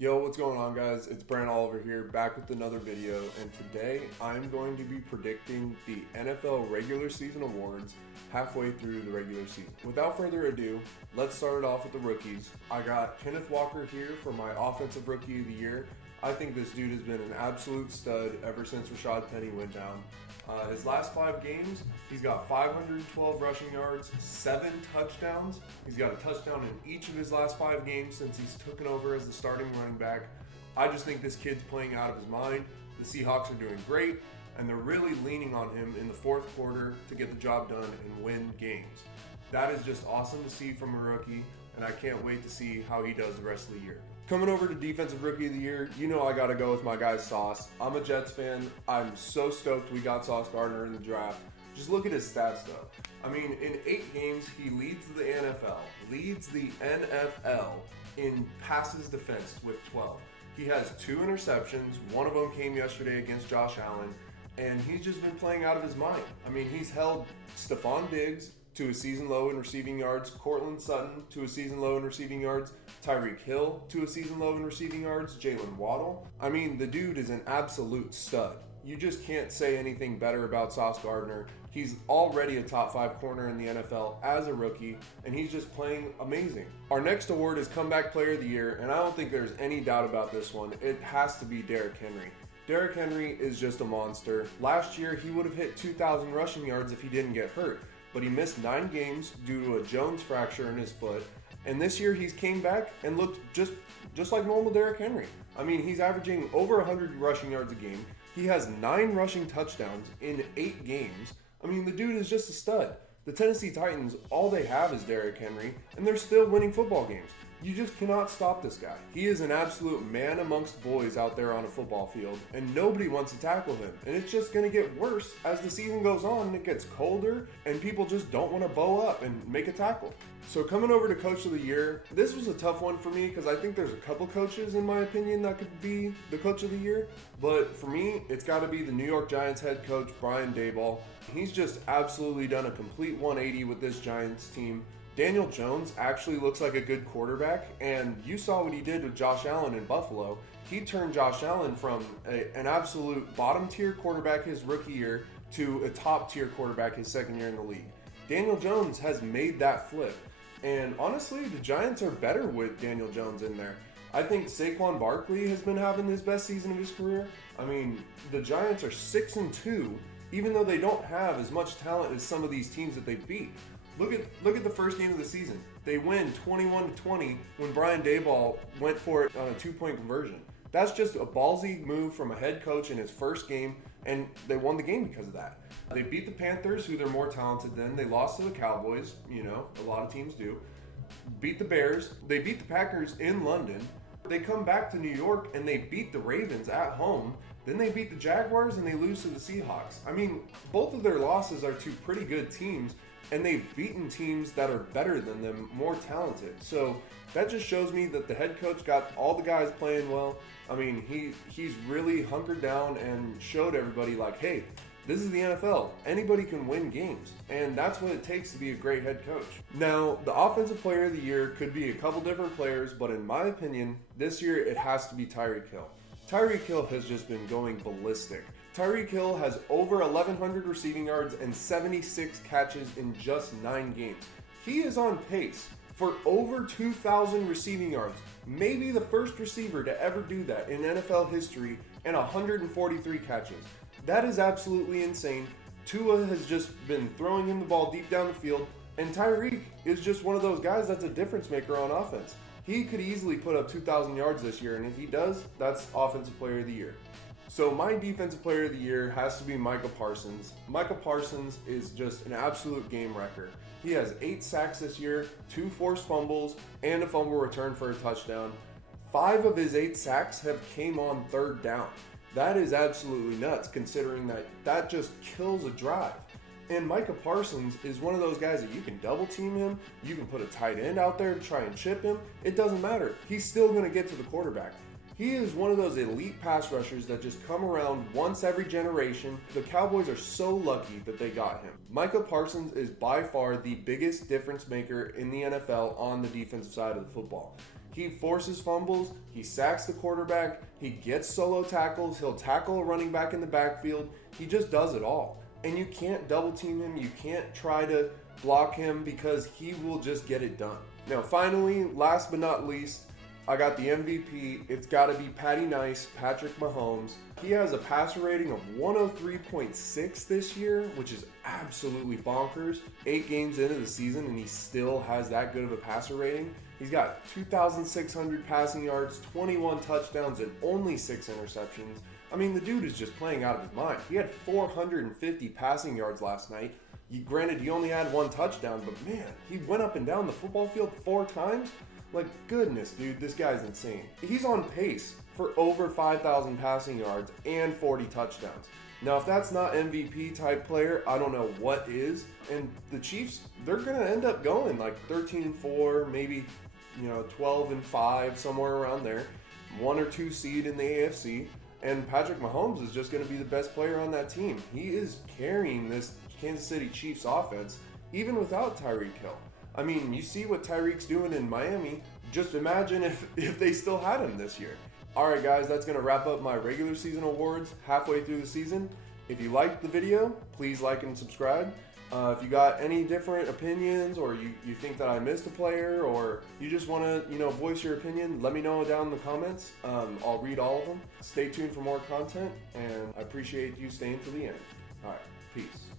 Yo, what's going on, guys? It's Brant Oliver here, back with another video, and today I'm going to be predicting the NFL regular season awards halfway through the regular season. Without further ado, let's start it off with the rookies. I got Kenneth Walker here for my Offensive Rookie of the Year. I think this dude has been an absolute stud ever since Rashad Penny went down. His last 5 games, he's got 512 rushing yards, 7 touchdowns. He's got a touchdown in each of his last 5 games since he's taken over as the starting running back. I just think this kid's playing out of his mind. The Seahawks are doing great, and they're really leaning on him in the fourth quarter to get the job done and win games. That is just awesome to see from a rookie, and I can't wait to see how he does the rest of the year. Coming over to Defensive Rookie of the Year, you know I gotta go with my guy Sauce. I'm a Jets fan. I'm so stoked we got Sauce Gardner in the draft. Just look at his stats though. I mean, in 8 games, he leads the NFL in passes defensed with 12. He has 2 interceptions. One of them came yesterday against Josh Allen, and he's just been playing out of his mind. I mean, he's held Stephon Diggs to a season low in receiving yards, Cortland Sutton to a season low in receiving yards, Tyreek Hill to a season low in receiving yards, Jalen Waddle. I mean, the dude is an absolute stud. You just can't say anything better about Sauce Gardner. He's already a top 5 corner in the NFL as a rookie, and he's just playing amazing. Our next award is Comeback Player of the Year, and I don't think there's any doubt about this one. It has to be Derrick Henry. Derrick Henry is just a monster. Last year, he would have hit 2,000 rushing yards if he didn't get hurt, but he missed 9 games due to a Jones fracture in his foot. And this year he's came back and looked just like normal Derrick Henry. I mean, he's averaging over 100 rushing yards a game. He has 9 rushing touchdowns in 8 games. I mean, the dude is just a stud. The Tennessee Titans, all they have is Derrick Henry, and they're still winning football games. You just cannot stop this guy. He is an absolute man amongst boys out there on a football field, and nobody wants to tackle him. And it's just going to get worse as the season goes on and it gets colder, and people just don't want to bow up and make a tackle. So coming over to Coach of the Year, this was a tough one for me because I think there's a couple coaches, in my opinion, that could be the Coach of the Year. But for me, it's got to be the New York Giants head coach, Brian Daboll. He's just absolutely done a complete 180 with this Giants team. Daniel Jones actually looks like a good quarterback, and you saw what he did with Josh Allen in Buffalo. He turned Josh Allen from an absolute bottom-tier quarterback his rookie year to a top-tier quarterback his second year in the league. Daniel Jones has made that flip, and honestly, the Giants are better with Daniel Jones in there. I think Saquon Barkley has been having his best season of his career. I mean, the Giants are 6-2, even though they don't have as much talent as some of these teams that they beat. Look at the first game of the season. They win 21-20 when Brian Daboll went for it on a 2-point conversion. That's just a ballsy move from a head coach in his first game, and they won the game because of that. They beat the Panthers, who they're more talented than. They lost to the Cowboys, you know, a lot of teams do. Beat the Bears. They beat the Packers in London. They come back to New York and they beat the Ravens at home. Then they beat the Jaguars and they lose to the Seahawks. I mean, both of their losses are to pretty good teams, and they've beaten teams that are better than them, more talented. So that just shows me that the head coach got all the guys playing well. I mean, he's really hunkered down and showed everybody like, hey, this is the NFL. Anybody can win games, and that's what it takes to be a great head coach. Now, the Offensive Player of the Year could be a couple different players, but in my opinion, this year it has to be Tyreek Hill. Tyreek Hill has just been going ballistic. Tyreek Hill has over 1,100 receiving yards and 76 catches in just 9 games. He is on pace for over 2,000 receiving yards, maybe the first receiver to ever do that in NFL history, and 143 catches. That is absolutely insane. Tua has just been throwing him the ball deep down the field, and Tyreek is just one of those guys that's a difference maker on offense. He could easily put up 2,000 yards this year, and if he does, that's Offensive Player of the Year. So my Defensive Player of the Year has to be Micah Parsons. Micah Parsons is just an absolute game wrecker. He has 8 sacks this year, 2 forced fumbles, and a fumble return for a touchdown. 5 of his 8 sacks have came on third down. That is absolutely nuts, considering that just kills a drive. And Micah Parsons is one of those guys that you can double team him, you can put a tight end out there to try and chip him. It doesn't matter. He's still going to get to the quarterback. He is one of those elite pass rushers that just come around once every generation. The Cowboys are so lucky that they got him. Micah Parsons is by far the biggest difference maker in the NFL on the defensive side of the football. He forces fumbles, he sacks the quarterback, he gets solo tackles, he'll tackle a running back in the backfield. He just does it all. And you can't double team him, you can't try to block him because he will just get it done. Now, finally, last but not least, I got the MVP. It's got to be Patty Nice, Patrick Mahomes. He has a passer rating of 103.6 this year, which is absolutely bonkers. 8 games into the season, and he still has that good of a passer rating. He's got 2,600 passing yards, 21 touchdowns, and only 6 interceptions. I mean, the dude is just playing out of his mind. He had 450 passing yards last night. Granted, he only had 1 touchdown, but man, he went up and down the football field 4 times. Like, goodness, dude, this guy's insane. He's on pace for over 5,000 passing yards and 40 touchdowns. Now, if that's not MVP type player, I don't know what is. And the Chiefs, they're going to end up going like 13-4, maybe, 12-5, somewhere around there. 1 or 2 seed in the AFC. And Patrick Mahomes is just going to be the best player on that team. He is carrying this Kansas City Chiefs offense, even without Tyreek Hill. I mean, you see what Tyreek's doing in Miami. Just imagine if they still had him this year. All right, guys, that's going to wrap up my regular season awards halfway through the season. If you liked the video, please like and subscribe. If you got any different opinions, or you think that I missed a player, or you just want to voice your opinion, let me know down in the comments. I'll read all of them. Stay tuned for more content, and I appreciate you staying to the end. All right, peace.